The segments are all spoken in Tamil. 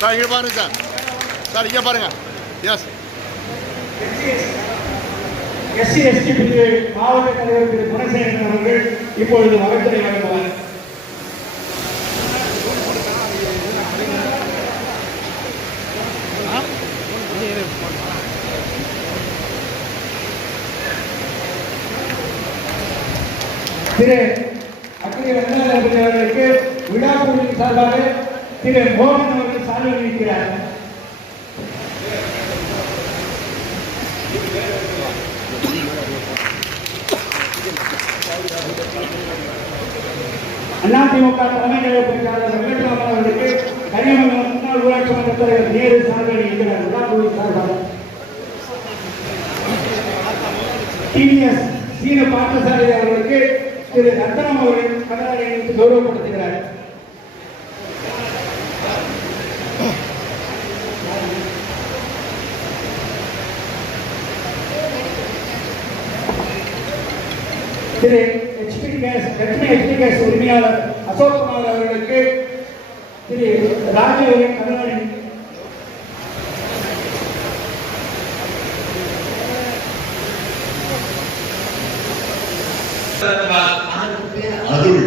சார் இங்கே பாருங்க சார். சார் இங்கே பாருங்க. எஸ். எஸ்சி எஸ்டி பிரிவு மாவட்ட தலைவர் திரு குணசேகரன் அவர்கள் இப்பொழுது வழக்குரை வழங்குவார். திரு அக்கறை ரங்கநாதன் அவர்களுக்கு விழா குழுவின் சார்பாக திரு மோகன் அவர்கள் சார்பில் இருக்கிறார். அதிமுக தலைமை கழக பொறுப்பாளர் வெங்கட்ராமன் அவர்களுக்கு கனிமங்கலம் முன்னாள் ஊராட்சி மன்ற தலைவர் நேரு சார்பில் இருக்கிறார். விழா குழுவின் சார்பாக டிவிஎஸ் சீன பார்த்தசாரதி அவர்களுக்கு திரு ரத்தனம் அவர்கள் கனடாவை கௌரவப்படுத்துகிறார். திரு லட்சுமி ஹெச்பி கேஸ் உரிமையாளர் அசோக் குமார் அவர்களுக்கு திரு ராஜு அவர்கள் கனடாவை அருள்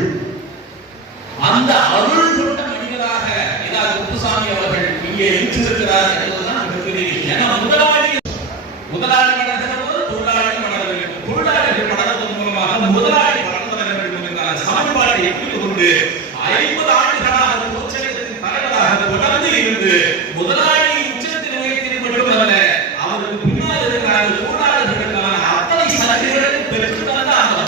அந்த அருள் கொண்ட மனிதராக ஏதாவது குப்புசாமி அவர்கள் இங்கே இருக்கிறார் என்பதுதான் மிகப்பெரிய விஷயம். ஏன்னா முதலாளி நடக்கிற போது தொழிலாளி வளர வேண்டும், தொழிலாளர்கள் வளர்வதன் மூலமாக முதலாளி வளர்வதன் வேண்டும் என்ற சமன்பாட்டை எப்படி கொண்டு 50 ஆண்டுகளாக தொழிற்சங்கத்தின் தலைவராக தொடர்ந்து இருந்து முதலாளி உச்சத்தில் வைத்தது மட்டுமல்ல, அவருக்கு பின்னால் இருக்கிற தொழிலாளர்களுக்கான அத்தனை சலுகைகளும் பெற்று தந்த அந்த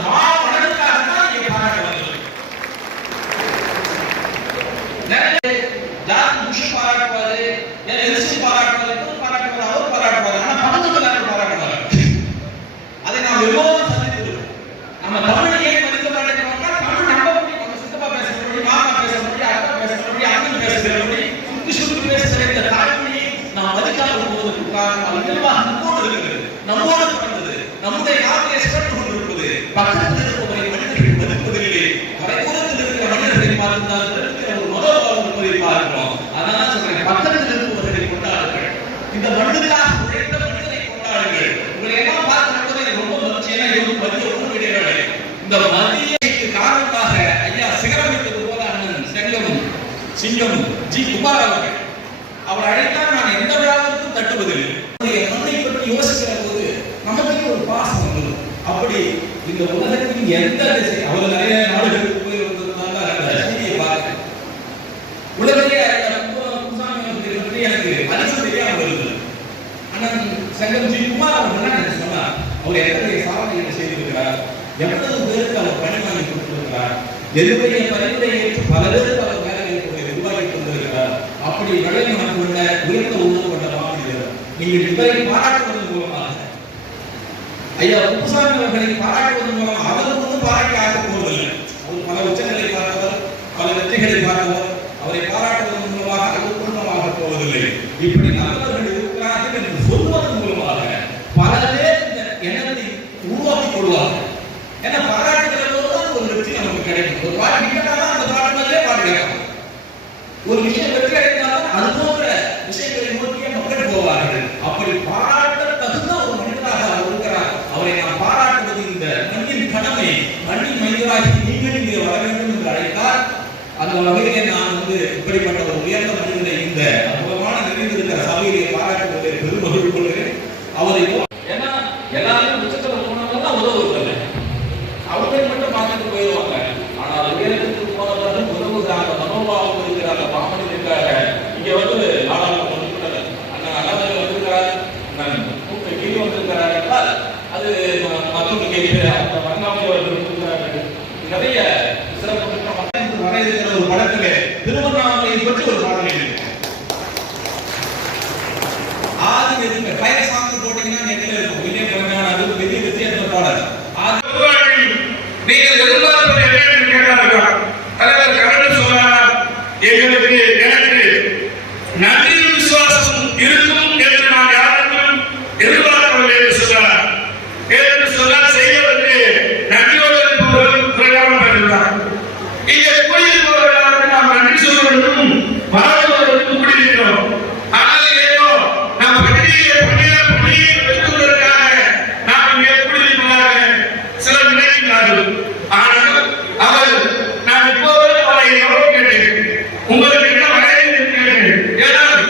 நம்முடைய நாட்டை ஸ்பெக்ட் கொண்டிருப்பது பக்கத்தில் இருப்பவரை மனிதர்கள் மதிப்பதில்லை, கரையோரத்தில் இருக்கிற மனிதர்களை பார்த்தால் இருக்கிற ஒரு மனோபாவம் இருப்பதை பார்க்கிறோம். அதனால சொல்றேன், பக்கத்தில் இருப்பவர்களை கொண்டாடுங்கள், இந்த மனிதர்களாக உழைத்த மனிதரை கொண்டாடுங்கள். உங்களை எல்லாம் பார்த்து நடப்பது ரொம்ப மகிழ்ச்சியான இது மதிய உணவு இடைவேளை. இந்த மதியக்கு காரணமாக ஐயா சிகரமிட்டது போல அண்ணன் சிங்கம் ஜி குமார் அவர்கள் அவர் அழைத்தால் நான் எந்த விழாவிற்கும் தட்டுவதில்லை. மண்ணை பற்றி யோசிக்கிற போது நமக்கு ஒரு பாசம் வந்தது. அப்படி இந்த உலகத்தின் எந்த திசை அவர் நிறைய நாடுகளுக்கு போய் வந்ததுனால அந்த செய்தியை பார்க்கிறேன். உலகிலே குப்புசாமி அவர்களை பற்றி எனக்கு அதிகம் தெரியாமல் வருது. அண்ணன் சங்கம்ஜி குமார் அவர்கள் எனக்கு சொன்னார், அவர் எத்தனை சாதனைகளை செய்திருக்கிறார், எவ்வளவு பேருக்கு அவர் பணி வாங்கி கொடுத்திருக்கிறார், எதிர்ப்பைய பரிந்துரை ஏற்று பல பேருக்கு அவர் வேலைகளை உருவாக்கி கொண்டிருக்கிறார். அப்படி விளை மனக்குள்ள உயர்ந்த உணவு கொண்ட மாநிலம் நீங்கள் இவரை பாராட்டுவதன் மூலமாக ஐயா குப்புசாமி அவர்களை பாராட்டுவதன் மூலம் அவர் ஒன்றும் பாராட்டி ஆகப் போவதில்லை. அவர் பல உச்சங்களை பார்த்தவர், பல வெற்றிகளை பார்த்தவர். அவரை பாராட்டுவதன் மூலமாக அது பூர்ணமாக போவதில்லை. இப்படி நல்லவர்கள் இருக்கிறார்கள் என்று சொல்வதன் மூலமாக பல பேர் இந்த எண்ணத்தை உருவாக்கிக் கொள்வார்கள். ஏன்னா பாராட்டுகிற போதுதான் ஒரு வெற்றி நமக்கு கிடைக்கும். ஒரு பாட்டு கேட்டாலும் அந்த பாட்டுகளே பாட்டு கேட்கலாம். ஒரு விஷயம் வெற்றி அடைந்தாலும் அது போன்ற விஷயங்களை நோக்கிய மக்கள் போவார்கள். அப்படி பாராட்ட தகுந்த ஒரு மனிதராக அவர் இருக்கிறார். அவரை நாம் பாராட்டுவது இந்த மண்ணின் கடமை. மண்ணின் மனிதராகி நீங்கள் இங்கே வர வேண்டும் என்று அழைத்தால் அந்த வகையிலே நான் இப்படிப்பட்ட ஒரு உயர்ந்த மனிதனை இந்த அற்புதமான நிறைந்திருக்கிற சபையிலே பாராட்டுவதை பெரும் மகிழ்வு கொள்கிறேன். அவரை ஏன்னா எல்லாரும் உச்சத்துல போனவங்க உதவுவதில்லை, அவர்களை மட்டும் பார்த்துட்டு போயிடுவாங்க. ஆனால் உயரத்துக்கு போனவர்கள் உதவுகிறாங்க, மனோபாவம் இருக்கிறாங்க, பாமனிக்காக இங்க நாடாளுமன்ற உறுப்பினர் அண்ணன் அண்ணாமலை வந்திருக்கிறார், கீழே வந்திருக்கிறார் என்றால் அது மற்றொரு கேள்வி. அந்த மன்னாமலை வந்திருக்கிறார்கள். நிறைய சிறப்பு வர இருக்கிற ஒரு படத்திலே திருவண்ணாமலையை பற்றி ஒரு பாடல் இருக்கு. ஆதி எதுங்க ஃபயர் சாங் போட்டீங்கன்னா நெட்ல இருக்கும். இதே பிரகாரம் அது பெரிய வித்தியாசமான பாடல். நீங்கள் எதிர்பார்ப்பது என்ன என்று கேட்டார்கள். தலைவர் கரண்ட் சொன்னார், எங்களுக்கு எனக்கு நன்றியும் விசுவாசம் இருக்கும் என்று நான் யாருக்கும் எதிர்பார்க்கவில்லை என்று சொன்னார். என்று சொன்னால் செய்யவில்லை, நன்றியோடு இருப்பவர்கள் குறையாமல் இருந்தார். இங்கே கூடியிருப்பவர்களுக்கு நாம் நன்றி சொல்ல வேண்டும். இருக்கிறார்கள். ஆனால் அவர் நான் இப்போது அவரை எவ்வளவு கேட்டேன், உங்களுக்கு என்ன வயது என்று கேட்டேன். ஏனால்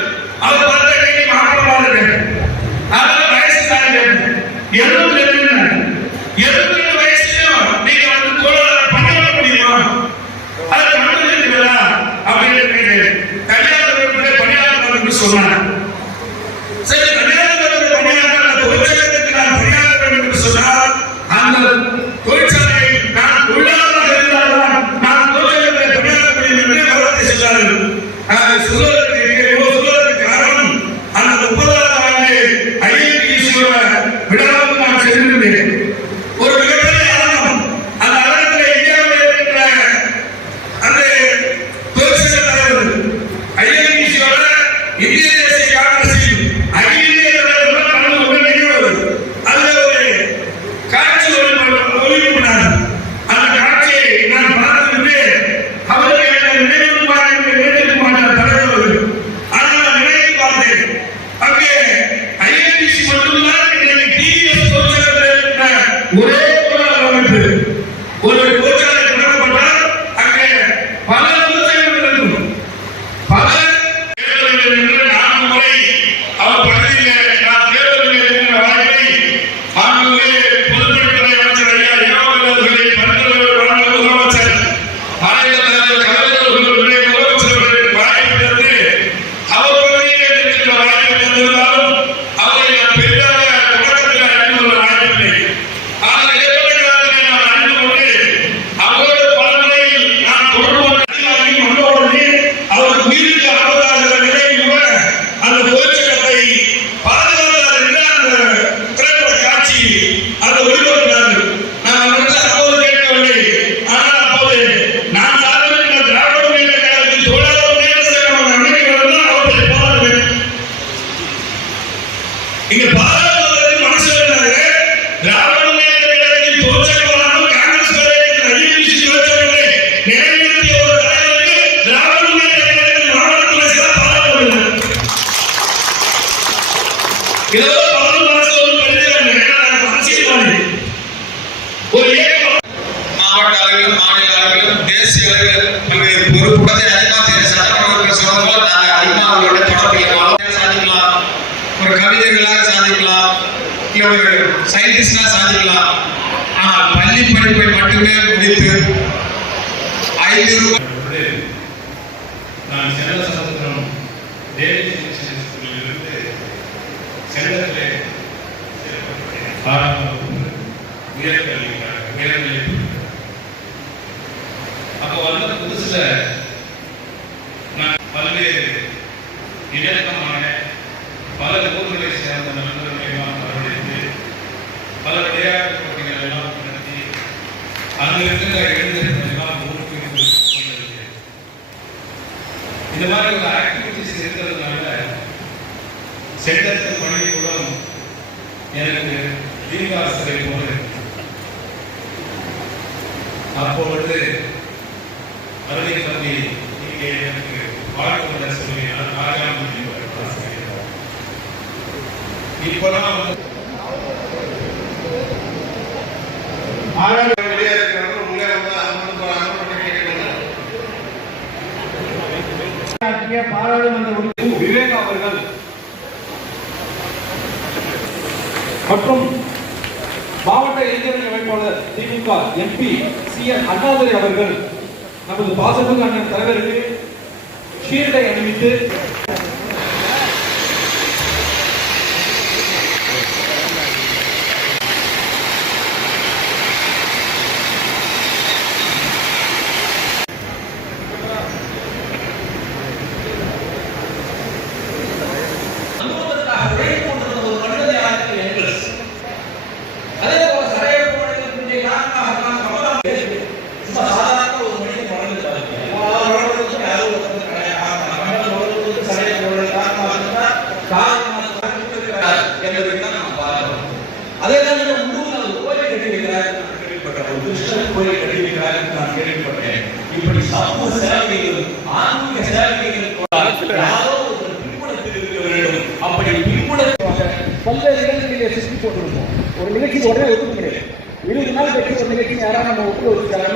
அவர் பார்த்த மாற்றமாக அவர் வயசு தான் 72 வயசுலயும் நீங்க வந்து பண்ண முடியுமா, அதை பண்ணுறீங்களா அப்படின்னு கேட்டேன். கல்யாண பணியாளர் சொன்னார். சரி, கல்யாண பணியாளர் தொழிற்சங்கத்துக்கு நான் பணியாளர் வேண்டும் என்று சொன்னால் அந்த தொழிற்சாலையில் நான் தொழிலாளராக இருந்தால்தான் நான் தொழிற்சங்கத்தை பணியாளர் முடியும் என்று வரத்தை சொன்னார்கள். சொல்வதற்கு காரணம் அந்த 30ஆம் ஆண்டு ஐஐடியோட விழாவுக்கு நான் சென்றிருந்தேன். ஒரு மிகப்பெரிய ஆரம்பம். அந்த அரங்கத்தில் இந்தியாவில் இருக்கின்ற அந்த தொழிற்சங்க தலைவர் ஐஐடியோட இந்திய தேசிய காங்கிரஸில் அகில இந்திய தலைவர்கள் கலந்து கொண்டு நிகழ்வு. அதில் ஒரு காட்சி ஒளிபரப்பினார். அந்த காட்சியை நான் பார்த்துவிட்டு அவருக்கு நினைவு மாற்ற தலைவர்கள். ஆனால் நான் நினைவு பார்த்தேன், அங்கே ஐஐடிசி மட்டும்தான் இன்றைக்கு டிவிஎஸ் தொழிற்சங்கத்தில் இருக்கிற ஒரே அமைப்பு. ஒரு தொழிற்சாலை தொடங்கப்பட்டால் அங்கே பல தொழிற்சங்கங்கள் இருக்கும். பல தேர்தல்கள் என்று 4 முறை அவர் பகுதியில் நான் தேர்தலில் இருக்கிற வாய்ப்பை மாண்புமிகு பொதுப்பணித்துறை அமைச்சர் ஐயா ஏவாள் அவர்களை பரிந்துரை முதலமைச்சர் மாநில தலைவர் கலைஞர் அவர்களுடைய முதலமைச்சர்களுக்கு வாய்ப்பு தந்து அவர் பகுதியில் இருக்கிற வாய்ப்பு தந்திருந்தாலும் அவரை நான் பெரிதாக தொடக்கத்தில் அறிந்து கொள்ள வாய்ப்பில்லை. ஆனால் இடைப்பட்ட நான் அறிந்து கொண்டு அவரோடு பல முறையில் நான் தொடர்பு கொண்டோடு அவருக்கு உயிருக்கு ஆபத்தாகிற நிலையில் கூட அந்த தொழிற்சங்கத்தை பாதுகாத்தார் என்று அந்த திரைப்பட காட்சி அந்த ஒளிபரப்பினார்கள். நான் அவர்கள் அப்போது கேட்கவில்லை. ஆனால் அப்போது நான் சார்ந்திருக்கிற திராவிட முன்னேற்ற கழகத்தின் தொழிலாளர் முன்னேற்ற சங்கம் அமைக்கிறது அவர்களை பாராட்டுவேன். இங்க பாராட்டுவதற்கு மனசு இருந்தாங்க. திராவிட முன்னேற்ற கழகத்தின் தொழிற்சங்கமானது காங்கிரஸ் கழகத்தின் ஐஐடிசி தொழிற்சங்கத்தை நிறைவேற்றிய ஒரு தலைவருக்கு திராவிட முன்னேற்ற கழகத்தின் மாவட்டத்தில் சில பாராட்டுவது. இதோ பல மனசு ஒரு பெரிய அரசியல்வாதி ஒரு இயக்கம் மாவட்ட அளவிலும் மாநில அளவிலும் தேசிய அளவிலும் பல்வேறு பொறுப்புகளை அதிகமாக சட்டமன்ற சமூகங்கள் நாங்கள் அதிகமாக அவர்களோட தொடர்பில் சாதிக்கலாம், ஒரு கவிதைகளாக சாதிக்கலாம், இல்லை ஒரு சயின்டிஸ்டாக சாதிக்கலாம். ஆனால் பள்ளி படிப்பை மட்டுமே முடித்து 5 ரூபாய் நான் செல்ல சமுத்திரம் டேவிட் ஸ்கூலிலிருந்து செல்லத்திலே உயர்நிலை அப்போ வந்த புதுசுல நான் பல்வேறு இணக்கமான பல ஊர்களை சேர்ந்த நண்பர்களை எல்லாம் வரவழைத்து பல விளையாட்டு போட்டிகள் எல்லாம் நடத்தி அங்கு இருக்கிற இளைஞர்கள் எல்லாம் ஊக்குவித்து கொண்டிருக்கிறேன். இந்த மாதிரி ஒரு ஆக்டிவிட்டிஸ் இருக்கிறதுனால சென்டர்கள் பணிக்கூடம் எனக்கு தீங்காசிரை போல அப்பொழுது அருளை பற்றி இங்கே எனக்கு வாழ்க்கை சொல்லி இப்பெல்லாம் பாராளுமன்ற உறுப்பினர் விவேக் அவர்கள் மற்றும் மாவட்ட இளைஞரணி அமைப்பாளர் திமுக எம்பி CN அண்ணாதுரை அவர்கள் நமது பாசமிகு அண்ணன் தலைவருக்கு ஷீல்டை அணிவித்து இப்படி சமூக சேவைகள் ஆன்மீக சேவைகள் யாரோ ஒரு பின்புலத்தில் இருக்க வேண்டும். அப்படி பின்புலத்தில் பல்வேறு இடங்களிலே சிக்கி போட்டிருப்போம். ஒரு நிகழ்ச்சி உடனே ஒதுக்க முடியாது. 20 நாள் கட்சி ஒரு நிகழ்ச்சி யாராவது நம்ம ஒப்புக்க வச்சுட்டாங்க